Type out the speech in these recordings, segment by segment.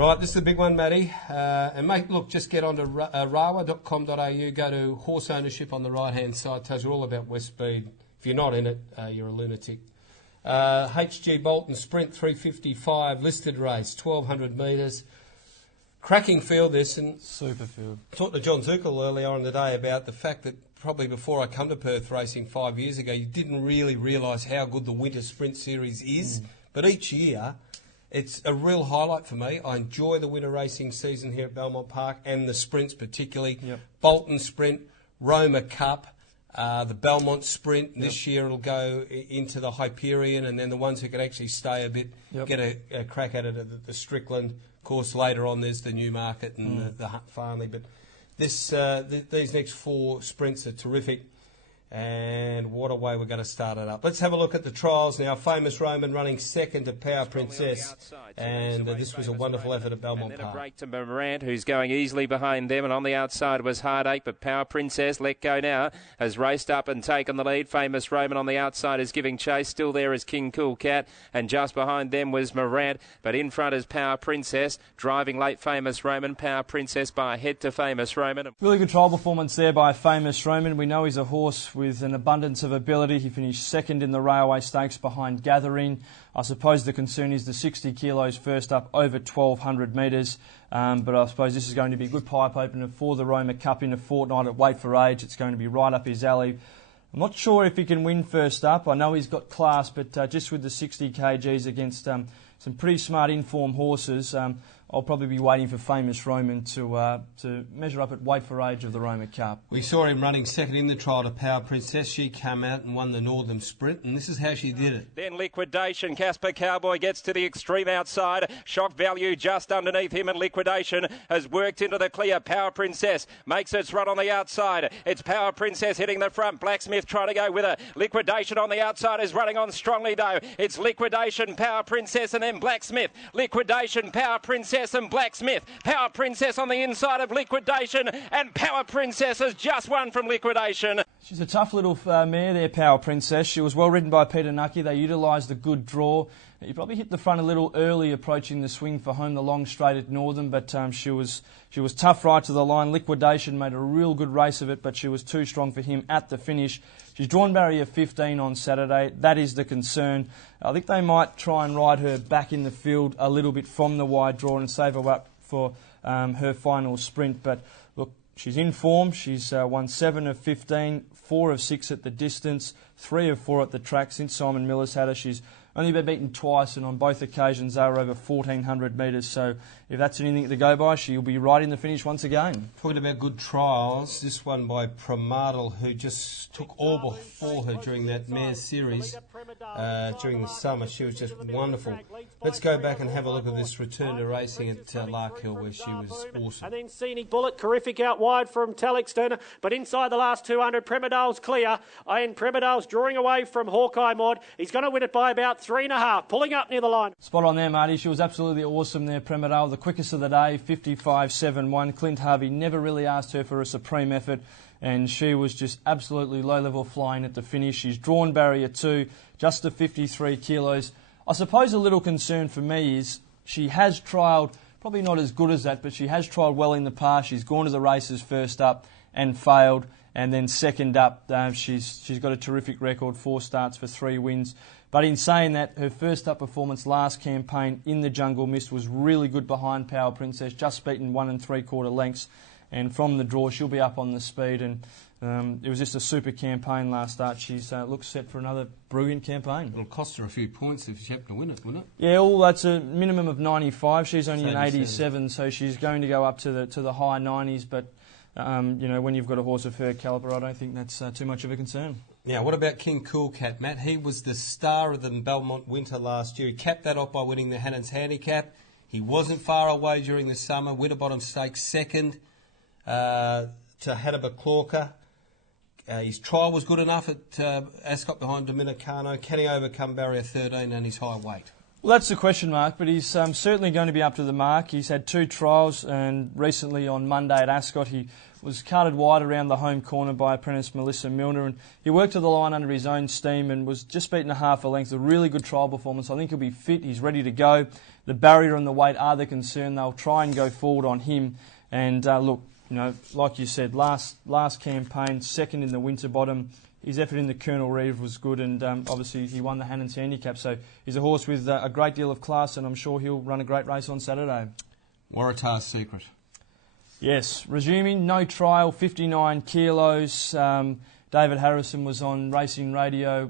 Right, this is the big one, Matty. And mate, look, just get onto rawa.com.au, go to horse ownership on the right-hand side. Tells you all about West Speed. If you're not in it, you're a lunatic. HG Bolton Sprint 355 listed race, 1,200 metres. Cracking field this, and super field. Talked to John Zuckel earlier on today about the fact that probably before I come to Perth racing 5 years ago, you didn't really realise how good the Winter Sprint Series is. But each year, it's a real highlight for me. I enjoy the winter racing season here at Belmont Park and the sprints particularly. Yep. Bolton Sprint, Roma Cup, the Belmont Sprint. Yep. This year it'll go into the Hyperion, and then the ones who can actually stay a bit get a crack at it at the Strickland. Of course, later on there's the Newmarket and the Hutt Farnley. But this these next 4 sprints are terrific. And what a way we're going to start it up. Let's have a look at the trials now. Famous Roman running second to Power Princess. And this was a wonderful effort at Belmont Park. A break to Morant, who's going easily behind them. And on the outside was Heartache, but Power Princess, let go now, has raced up and taken the lead. Famous Roman on the outside is giving chase. Still there is King Cool Cat. And just behind them was Morant. But in front is Power Princess. Driving late Famous Roman. Power Princess by a head to Famous Roman. Really good trial performance there by Famous Roman. We know he's a horse with an abundance of ability. He finished second in the Railway Stakes behind Gathering. I suppose the concern is the 60 kilos first up over 1,200 metres. But I suppose this is going to be a good pipe opener for the Roma Cup in a fortnight at Weight for Age. It's going to be right up his alley. I'm not sure if he can win first up. I know he's got class, but just with the 60 kgs against some pretty smart informed horses, I'll probably be waiting for Famous Roman to measure up at Weight for Age of the Roma Cup. We saw him running second in the trial to Power Princess. She came out and won the Northern Sprint, and this is how she did it. Then Liquidation. Casper Cowboy gets to the extreme outside. Shock Value just underneath him, and Liquidation has worked into the clear. Power Princess makes its run on the outside. It's Power Princess hitting the front. Blacksmith trying to go with her. Liquidation on the outside is running on strongly though. It's Liquidation, Power Princess, and then Blacksmith. Liquidation, Power Princess, and Blacksmith. Power Princess on the inside of Liquidation, and Power Princess has just won from Liquidation. She's a tough little mare there, Power Princess. She was well ridden by Peter Nucky. They utilised the good draw. You probably hit the front a little early approaching the swing for home, the long straight at Northern, but she was tough right to the line. Liquidation made a real good race of it, but she was too strong for him at the finish. She's drawn barrier 15 on Saturday. That is the concern. I think they might try and ride her back in the field a little bit from the wide draw and save her up for her final sprint. But look, she's in form. She's won 7 of 15, 4 of 6 at the distance, 3 of 4 at the track since Simon Miller's had her. She's only been beaten twice, and on both occasions they were over 1,400 metres. So if that's anything to go by, she'll be right in the finish once again. Talking about good trials, this one by Pramadal, who just took all before her during that Mares Series during the summer. She was just wonderful. Let's go back and have a look at this return to racing at Larkhill, where she was awesome. And then Scenic Bullet, terrific out wide from Talix Turner, but inside the last 200, Pramadal's clear, and Pramadal's drawing away from Hawkeye Mod. He's going to win it by about 3.5, pulling up near the line. Spot on there, Marty. She was absolutely awesome there, Pramadal. The quickest of the day, 55.71. Clint Harvey never really asked her for a supreme effort, and she was just absolutely low-level flying at the finish. She's drawn barrier 2, just to 53 kilos. I suppose a little concern for me is she has trialled, probably not as good as that, but she has trialled well in the past. She's gone to the races first up and failed, and then second up, she's got a terrific record, 4 starts for 3 wins. But in saying that, her first up performance last campaign in the Jungle Mist was really good behind Power Princess, just beaten 1 3/4 lengths. And from the draw, she'll be up on the speed. And it was just a super campaign last start. She's looks set for another brilliant campaign. It'll cost her a few points if she happened to win it, wouldn't it? Yeah, well, that's a minimum of 95. She's only an 87, so she's going to go up to the high 90s. But you know, when you've got a horse of her calibre, I don't think that's too much of a concern. Now, what about King Cool Cat, Matt? He was the star of the Belmont Winter last year. He capped that off by winning the Hannon's Handicap. He wasn't far away during the summer. Winterbottom Stakes second to Hadaba Clorka. His trial was good enough at Ascot behind Dominicano. Can he overcome barrier 13 and his high weight? Well, that's the question mark, but he's certainly going to be up to the mark. He's had 2 trials, and recently on Monday at Ascot he was carted wide around the home corner by apprentice Melissa Milner, and he worked to the line under his own steam and was just beaten a half a length. A really good trial performance. I think he'll be fit. He's ready to go. The barrier and the weight are the concern. They'll try and go forward on him. And look, you know, like you said, last campaign, second in the Winterbottom. His effort in the Colonel Reeve was good, and obviously he won the Hannon's Handicap. So he's a horse with a great deal of class, and I'm sure he'll run a great race on Saturday. Waratah's Secret. Yes, resuming, no trial, 59 kilos. David Harrison was on Racing Radio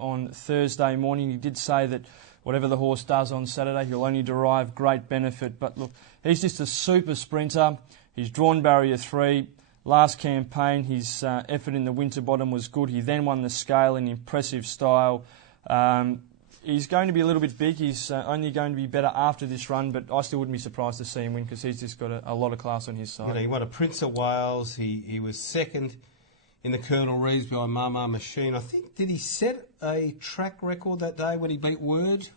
on Thursday morning. He did say that whatever the horse does on Saturday, he'll only derive great benefit. But look, he's just a super sprinter. He's drawn barrier 3. Last campaign, his effort in the Winterbottom was good. He then won the scale in impressive style. He's going to be a little bit big. He's only going to be better after this run, but I still wouldn't be surprised to see him win because he's just got a lot of class on his side. You know, he won a Prince of Wales. He was second in the Colonel Reeves behind Mama Machine. I think, did he set a track record that day when he beat Word?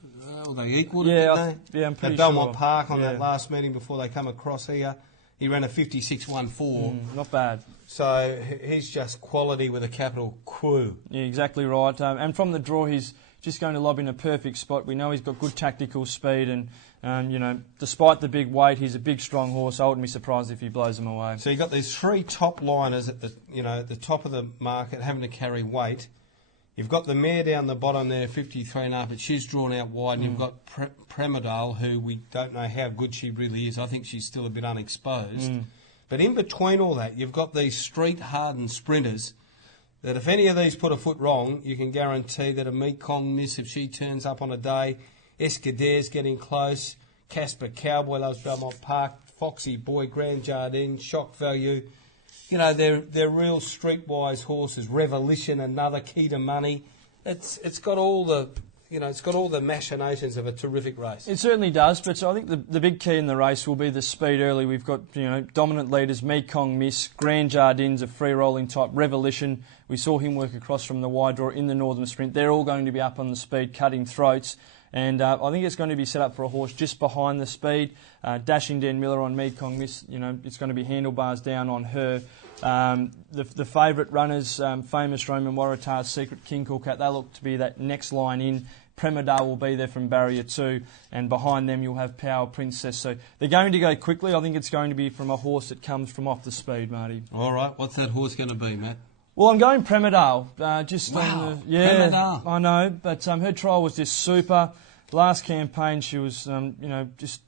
Well, they equalled it, didn't they? Yeah, I'm pretty sure. At Belmont Park on that last meeting before they come across here. He ran a 56.14. Not bad. So he's just quality with a capital Q. Yeah, exactly right. And from the draw, he's just going to lob in a perfect spot. We know he's got good tactical speed, and you know, despite the big weight, he's a big, strong horse. I wouldn't be surprised if he blows them away. So you've got these 3 top liners at the top of the market having to carry weight. You've got the mare down the bottom there, 53.5, but she's drawn out wide, and you've got Premedale, who we don't know how good she really is. I think she's still a bit unexposed. But in between all that, you've got these street-hardened sprinters that if any of these put a foot wrong, you can guarantee that a Mekong Miss, if she turns up on a day, Escadere's getting close, Casper Cowboy loves Belmont Park, Foxy Boy, Grand Jardine, Shock Value. You know, they're real streetwise horses. Revolution, another Key to Money. It's got all the machinations of a terrific race. It certainly does, but I think the big key in the race will be the speed early. We've got, you know, dominant leaders, Mekong Miss, Grand Jardines, a free-rolling type, Revolution. We saw him work across from the wide draw in the Northern Sprint. They're all going to be up on the speed, cutting throats. And I think it's going to be set up for a horse just behind the speed. Dashing Dan Miller on Mekong Miss, you know, it's going to be handlebars down on her. The favourite runners, Famous Roman, Waratah's Secret, King Cool Cat, they look to be that next line in. Premedale will be there from barrier 2, and behind them you'll have Power Princess. So they're going to go quickly. I think it's going to be from a horse that comes from off the speed, Marty. All right, what's that horse going to be, Matt? Well, I'm going Premedale. Premedale. I know, but her trial was just super. Last campaign she was, just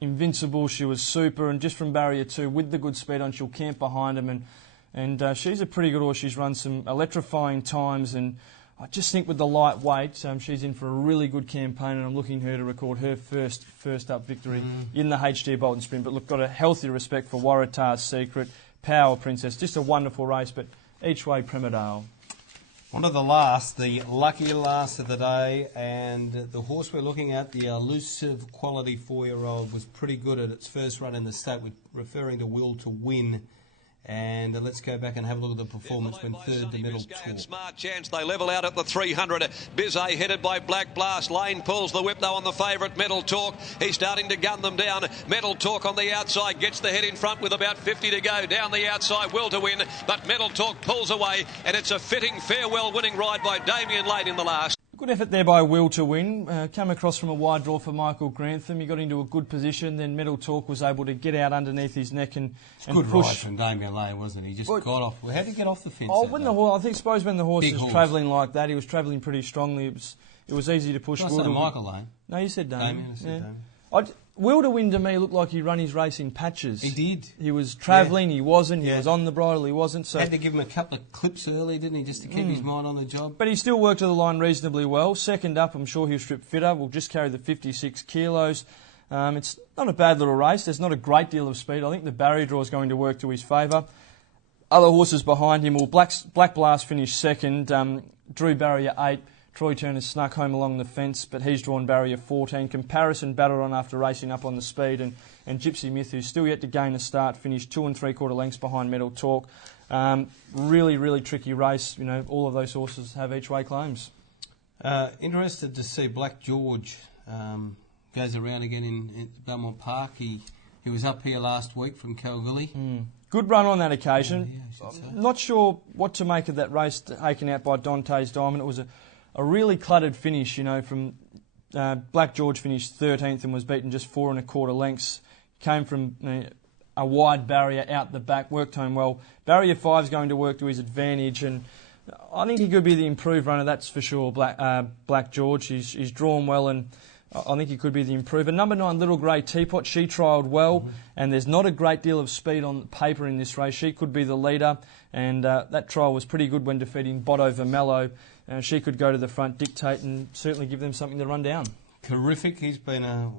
invincible. She was super, and just from barrier 2 with the good speed on, she'll camp behind him, and she's a pretty good horse. She's run some electrifying times, and I just think with the light weight, she's in for a really good campaign, and I'm looking her to record her first up victory in the HD Bolton Sprint. But look, got a healthy respect for Waratah's Secret, Power Princess. Just a wonderful race, but each way Premedale. On to the last, the lucky last of the day, and the horse we're looking at, the elusive quality 4-year-old, was pretty good at its first run in the state, referring to Will to Win. And let's go back and have a look at the performance when third to Metal Talk. Smart chance. They level out at the 300. Bizet headed by Black Blast. Lane pulls the whip though on the favourite Metal Talk. He's starting to gun them down. Metal Talk on the outside gets the head in front with about 50 to go. Down the outside, Will to Win, but Metal Talk pulls away, and it's a fitting farewell winning ride by Damien Lane in the last. Good effort there by Will to Win. Came across from a wide draw for Michael Grantham. He got into a good position. Then Metal Talk was able to get out underneath his neck and good push. Ride from Damien Lane, wasn't he? He just got off. Well, how did he get off the fence? Oh, when the horse, I suppose when the horse was travelling like that, he was travelling pretty strongly. It was easy to push. I said Michael Lane. No, you said Damien. I said Damien. Will to Win to me looked like he run his race in patches. He did. He was travelling, he wasn't. He was on the bridle, he wasn't. So had to give him a couple of clips early, didn't he, just to keep his mind on the job? But he still worked to the line reasonably well. Second up, I'm sure he'll strip fitter. We'll just carry the 56 kilos. It's not a bad little race. There's not a great deal of speed. I think the barrier draw is going to work to his favour. Other horses behind him, well, Black Blast finished second. Drew barrier 8. Troy Turner snuck home along the fence, but he's drawn barrier 14. Comparison battled on after racing up on the speed, and Gypsy Myth, who's still yet to gain a start, finished 2 3/4 lengths behind Metal Talk. Really, really tricky race. You know, all of those horses have each way claims. Interested to see Black George Goes around again in Belmont Park. He was up here last week from Kalgoorlie. Good run on that occasion. I should say. Not sure what to make of that race taken out by Dante's Diamond. It was a really cluttered finish, from Black George finished 13th and was beaten just 4 1/4 lengths. Came from a wide barrier out the back, worked home well. Barrier 5 is going to work to his advantage, and I think he could be the improved runner, that's for sure, Black George. He's drawn well, and I think he could be the improver. Number 9, Little Grey Teapot, she trialled well, and there's not a great deal of speed on paper in this race. She could be the leader, and that trial was pretty good when defeating Botto Vermello. She could go to the front, dictate, and certainly give them something to run down. Terrific. He's been a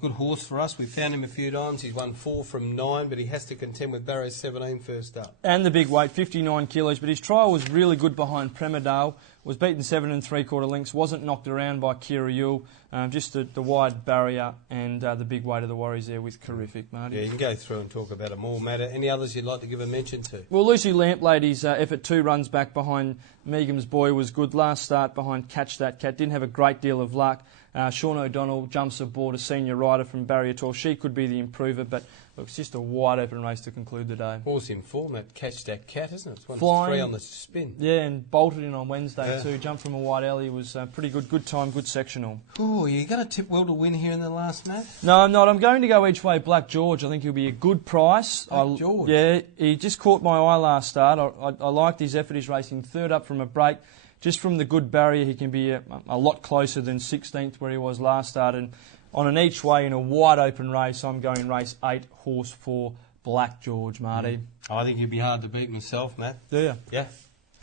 good horse for us. We found him a few times. He's won 4 from 9, but he has to contend with Barrow 17 first up. And the big weight, 59 kilos, but his trial was really good behind Premerdale. Was beaten 7 3/4 lengths, wasn't knocked around by Kira Yule. Just the wide barrier and the big weight of the Warriors there with Terrific, Marty. Yeah, you can go through and talk about them all, Matt. Any others you'd like to give a mention to? Well, Lucy Lamplady's effort 2 runs back behind Meagham's Boy was good. Last start behind Catch That Cat. Didn't have a great deal of luck. Sean O'Donnell jumps aboard, a senior rider from Barrier 12. She could be the improver, but look, it's just a wide open race to conclude the day. Horse in form, that Catch That Cat, isn't it? It's won Flying, 3 on the spin. Yeah, and bolted in on Wednesday too. Jumped from a wide alley, was pretty good. Good time, good sectional. Oh, you going to tip Will to win here in the last match? No, I'm not. I'm going to go each way Black George. I think he'll be a good price. Black George? Yeah, he just caught my eye last start. I liked his effort. He's racing 3rd up from a break. Just from the good barrier, he can be a lot closer than 16th where he was last start. And on an each way in a wide open race, I'm going race 8, horse 4, Black George, Marty. I think he'd be hard to beat myself, Matt. Do you? Yeah.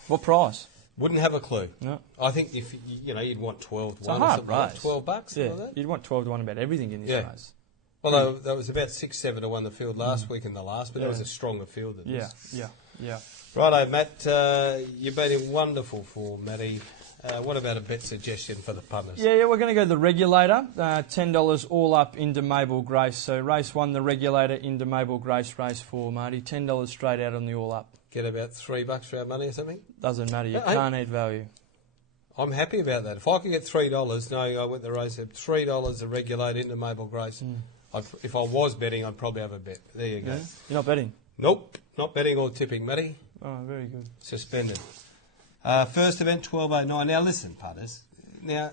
What price? Wouldn't have a clue. No. I think if you'd want 12 to 1 It's a or hard something. race. $12, Yeah, like that. you'd want 12 to 1 about everything in this race. Well, that was about 6-7 to 1 the field last week in the last, but that was a stronger field than this. Yeah. Righto, Matt, you've been in wonderful form, Matty. What about a bet suggestion for the punters? Yeah, we're going to go the regulator. $10 all up into Mabel Grace. So race 1, the regulator into Mabel Grace. Race 4, Marty. $10 straight out on the all up. Get about $3 for our money or something? Doesn't matter. You can't eat value. I'm happy about that. If I could get $3, knowing I went the race at $3 the regulator into Mabel Grace, if I was betting, I'd probably have a bet. There you go. Yeah? You're not betting? Nope, not betting or tipping, Matty. Oh, very good. Suspended. First event, 12.09. Now, listen, punters. Now,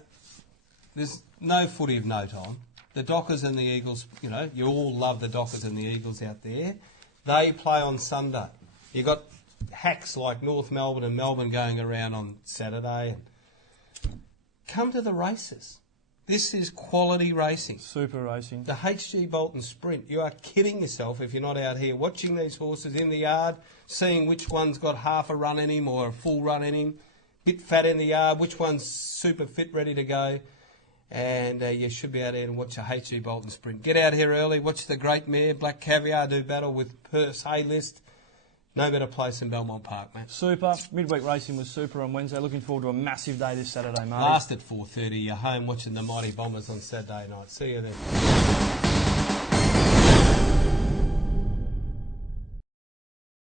there's no footy of note on. The Dockers and the Eagles, you all love the Dockers and the Eagles out there. They play on Sunday. You got hacks like North Melbourne and Melbourne going around on Saturday. Come to the races. This is quality racing. Super racing. The HG Bolton Sprint. You are kidding yourself if you're not out here watching these horses in the yard, seeing which one's got half a run in him or a full run in him, bit fat in the yard, which one's super fit, ready to go. And you should be out here and watch a HG Bolton Sprint. Get out here early, watch the great mare, Black Caviar, do battle with Perth Haylist. No better place than Belmont Park, mate. Super. Midweek racing was super on Wednesday. Looking forward to a massive day this Saturday, Marty. Last at 4:30. You're home watching the Mighty Bombers on Saturday night. See you then.